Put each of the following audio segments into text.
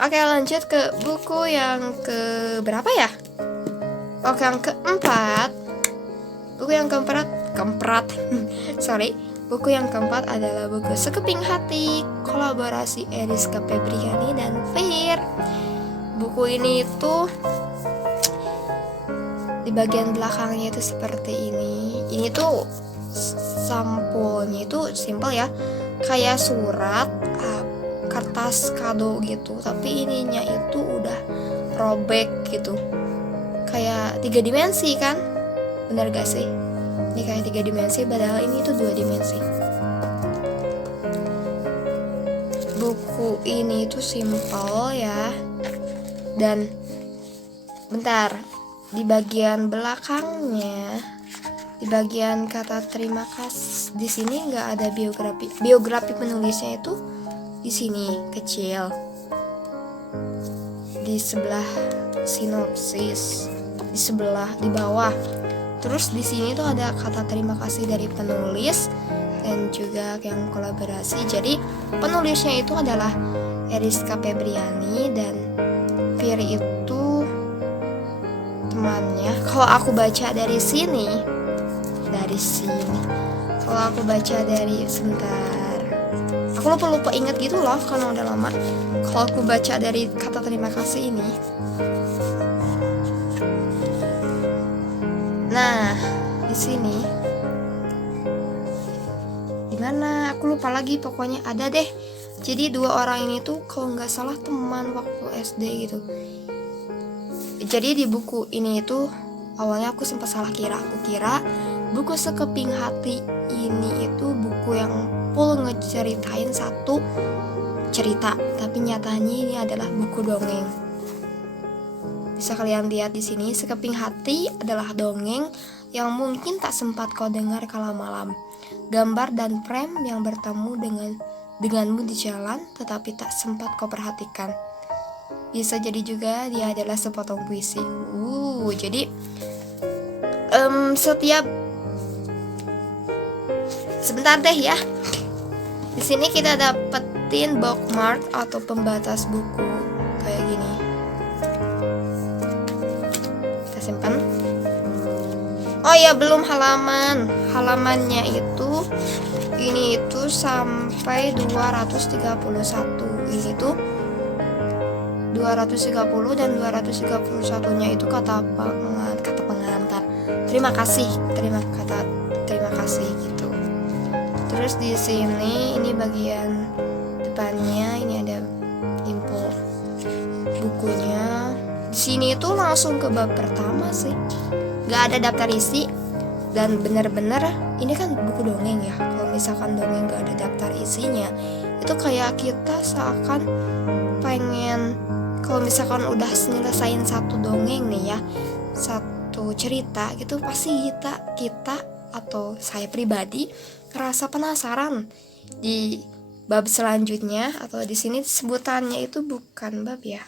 Oke, lanjut ke buku yang ke berapa ya? Oke, yang keempat. Buku yang keempat sorry. Buku yang keempat adalah buku Sekeping Hati, kolaborasi Eriska Febriani dan Fir. Buku ini tuh di bagian belakangnya itu seperti ini. Ini tuh sampulnya itu simple ya, kayak surat kertas kado gitu, tapi ininya itu udah robek gitu, kayak 3 dimensi kan, bener gak sih? Ini kayak 3 dimensi, padahal ini tuh 2 dimensi. Buku ini tuh simple ya, dan bentar, di bagian belakangnya, di bagian kata terima kasih, di sini nggak ada biografi penulisnya itu di sini kecil, di sebelah sinopsis, di bawah. Terus di sini tuh ada kata terima kasih dari penulis dan juga yang kolaborasi. Jadi penulisnya itu adalah Eriska Febriani dan Fir itu temannya. Kalau aku baca dari sini, kalau aku baca dari aku lupa ingat gitu loh karena udah lama. Kalau aku baca dari kata terima kasih ini, nah di sini di mana aku lupa lagi, pokoknya ada deh. Jadi 2 orang ini tuh kalau nggak salah teman waktu SD gitu. Jadi di buku ini itu awalnya aku sempat salah kira. Aku kira buku Sekeping Hati ini itu buku yang full ngeceritain satu cerita, tapi nyatanya ini adalah buku dongeng. Bisa kalian lihat di sini, Sekeping Hati adalah dongeng yang mungkin tak sempat kau dengar kala malam. Gambar dan frame yang bertemu denganmu di jalan, tetapi tak sempat kau perhatikan. Bisa jadi juga dia adalah sepotong puisi. Jadi sebentar deh ya. Di sini kita dapetin bookmark atau pembatas buku kayak gini. Kita simpan. Oh ya, belum halamannya itu ini itu sampai 231. Ini tuh 230 dan 231-nya itu kata pengantar. Terima kasih gitu. Terus di sini ini bagian depannya, ini ada info bukunya. Di sini itu langsung ke bab pertama sih. Gak ada daftar isi, dan bener-bener ini kan buku dongeng ya. Kalau misalkan dongeng gak ada daftar isinya, itu kayak kita seakan pengen, kalau misalkan udah nyelesain satu dongeng nih ya, satu cerita gitu, pasti kita atau saya pribadi ngerasa penasaran di bab selanjutnya. Atau di sini sebutannya itu bukan bab ya,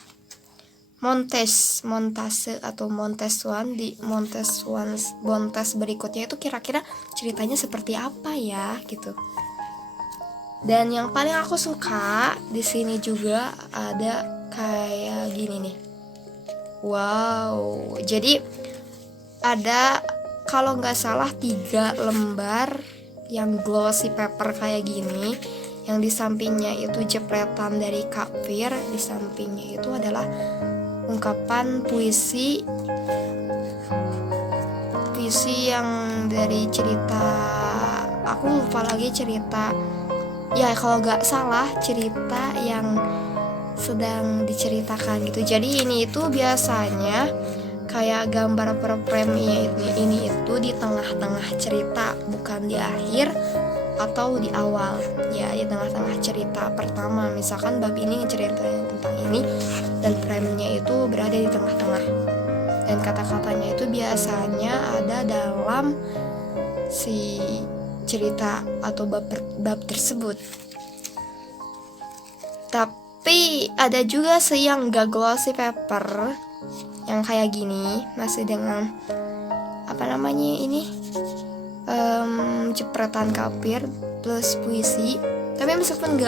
montase atau montes 1. Di montes berikutnya itu kira-kira ceritanya seperti apa ya gitu. Dan yang paling aku suka di sini juga ada kayak gini nih. Wow, jadi ada kalau nggak salah 3 lembar yang glossy paper kayak gini. Yang di sampingnya itu jepretan dari Kak Fir, di sampingnya itu adalah ungkapan puisi yang dari cerita, aku lupa lagi cerita ya, kalau nggak salah cerita yang sedang diceritakan gitu. Jadi ini itu biasanya kayak gambar per frame ini itu di tengah-tengah cerita, bukan di akhir atau di awal ya, di tengah-tengah cerita pertama. Misalkan bab ini ngeceritain tentang ini dan frame-nya itu berada di tengah-tengah, dan kata-katanya itu biasanya ada dalam si cerita atau bab tersebut. Tapi ada juga yang gak glossy paper yang kayak gini, masih dengan apa namanya ini, jepretan Kak Fir plus puisi. Tapi meskipun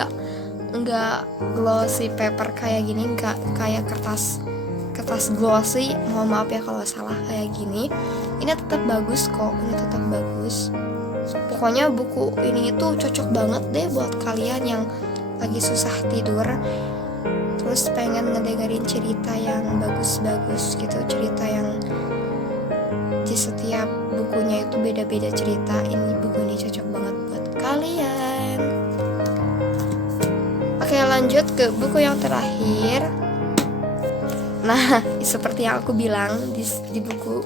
nggak glossy paper kayak gini, nggak kayak kertas glossy, mohon maaf ya kalau salah kayak gini. Ini tetap bagus kok, ini tetap bagus. Pokoknya buku ini itu cocok banget deh buat kalian yang lagi susah tidur, terus pengen ngedengerin cerita yang bagus-bagus gitu, cerita yang di setiap bukunya itu beda-beda cerita. Ini buku ini cocok banget buat kalian. Oke, lanjut ke buku yang terakhir. Nah, seperti yang aku bilang di buku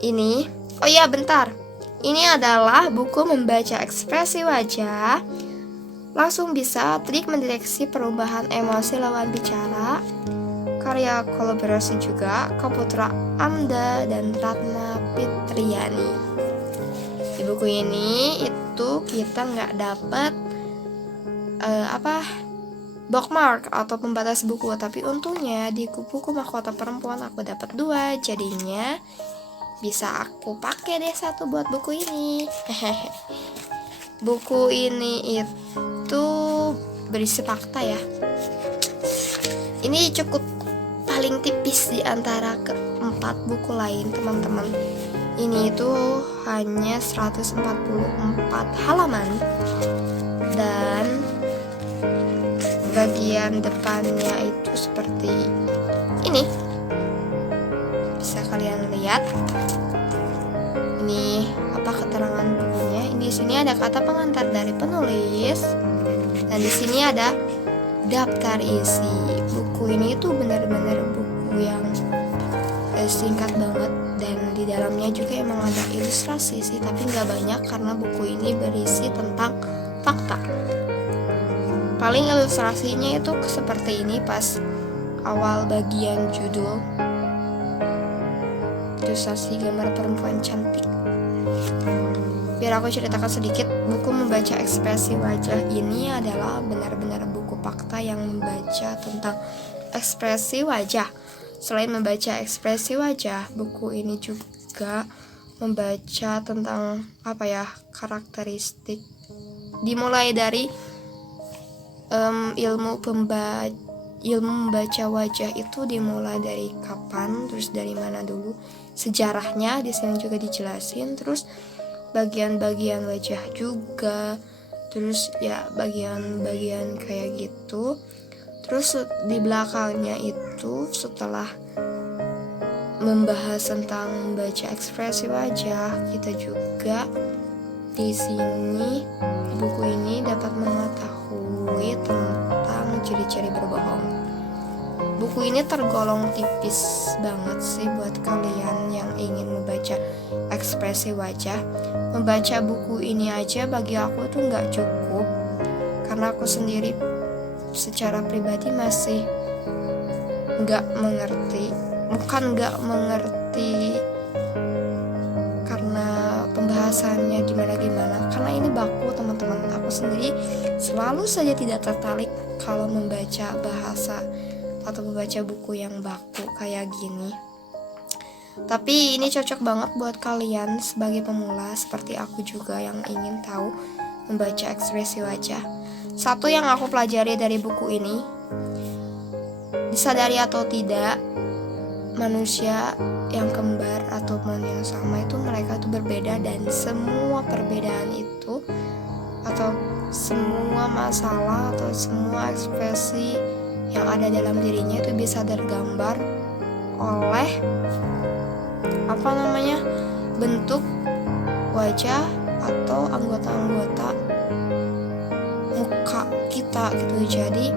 ini. Oh iya, bentar. Ini adalah buku membaca ekspresi wajah. Langsung bisa trik mendeteksi perubahan emosi lawan bicara. Karya kolaborasi juga Kaputra Amda dan Ratna Fitriani. Di buku ini itu kita nggak dapet bookmark atau pembatas buku, tapi untungnya di buku Mahkota Perempuan aku dapat 2, jadinya bisa aku pakai deh 1 buat buku ini. Buku ini itu berisi fakta ya. Ini cukup paling tipis di antara ke-4 buku lain, teman-teman. Ini itu hanya 144 halaman dan bagian depannya itu seperti ini. Bisa kalian lihat. Ini apa keterangan bukunya? Ini di sini ada kata pengantar dari penulis dan di sini ada daftar isi. Buku ini tuh benar-benar buku yang singkat banget dan di dalamnya juga emang ada ilustrasi sih, tapi nggak banyak karena buku ini berisi tentang fakta. Paling ilustrasinya itu seperti ini pas awal bagian judul, ilustrasi gambar perempuan cantik. Biar aku ceritakan sedikit, buku membaca ekspresi wajah ini adalah benar-benar buku fakta yang membaca tentang ekspresi wajah. Selain membaca ekspresi wajah, buku ini juga membaca tentang karakteristik. Dimulai dari ilmu membaca wajah itu dimulai dari kapan, terus dari mana dulu, sejarahnya di sini juga dijelasin, terus bagian-bagian wajah juga, terus ya bagian-bagian kayak gitu. Terus di belakangnya itu setelah membahas tentang membaca ekspresi wajah, kita juga di sini di buku ini dapat mengetahui tentang ciri-ciri berbohong. Buku ini tergolong tipis banget sih buat kalian yang ingin membaca ekspresi wajah. Membaca buku ini aja bagi aku tuh nggak cukup, karena aku sendiri secara pribadi masih nggak mengerti. Bukan nggak mengerti karena pembahasannya gimana-gimana, karena ini baku teman-teman. Aku sendiri selalu saja tidak tertarik kalau membaca bahasa atau membaca buku yang baku kayak gini. Tapi ini cocok banget buat kalian sebagai pemula seperti aku juga yang ingin tahu membaca ekspresi wajah. Satu yang aku pelajari dari buku ini, disadari atau tidak, manusia yang kembar ataupun yang sama itu mereka itu berbeda, dan semua perbedaan itu atau semua masalah atau semua ekspresi yang ada dalam dirinya itu bisa tergambar oleh bentuk wajah atau anggota-anggota muka kita gitu. Jadi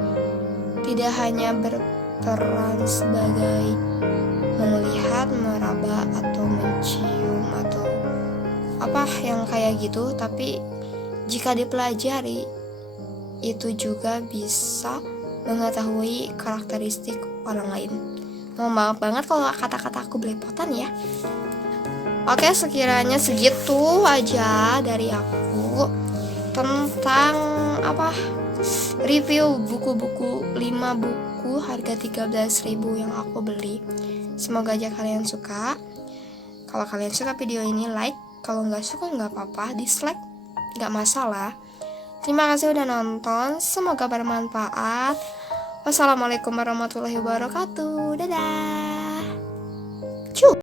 tidak hanya berperan sebagai melihat, meraba atau mencium atau yang kayak gitu, tapi jika dipelajari itu juga bisa mengetahui karakteristik orang lain. Mohon maaf banget kalau kata-kata aku belepotan ya. Oke, sekiranya segitu aja dari aku tentang review buku-buku 5 buku harga 13.000 yang aku beli. Semoga aja kalian suka. Kalau kalian suka video ini, like. Kalau nggak suka nggak apa-apa, dislike nggak masalah. Terima kasih udah nonton, semoga bermanfaat. Wassalamualaikum warahmatullahi wabarakatuh. Dadah. Cuk.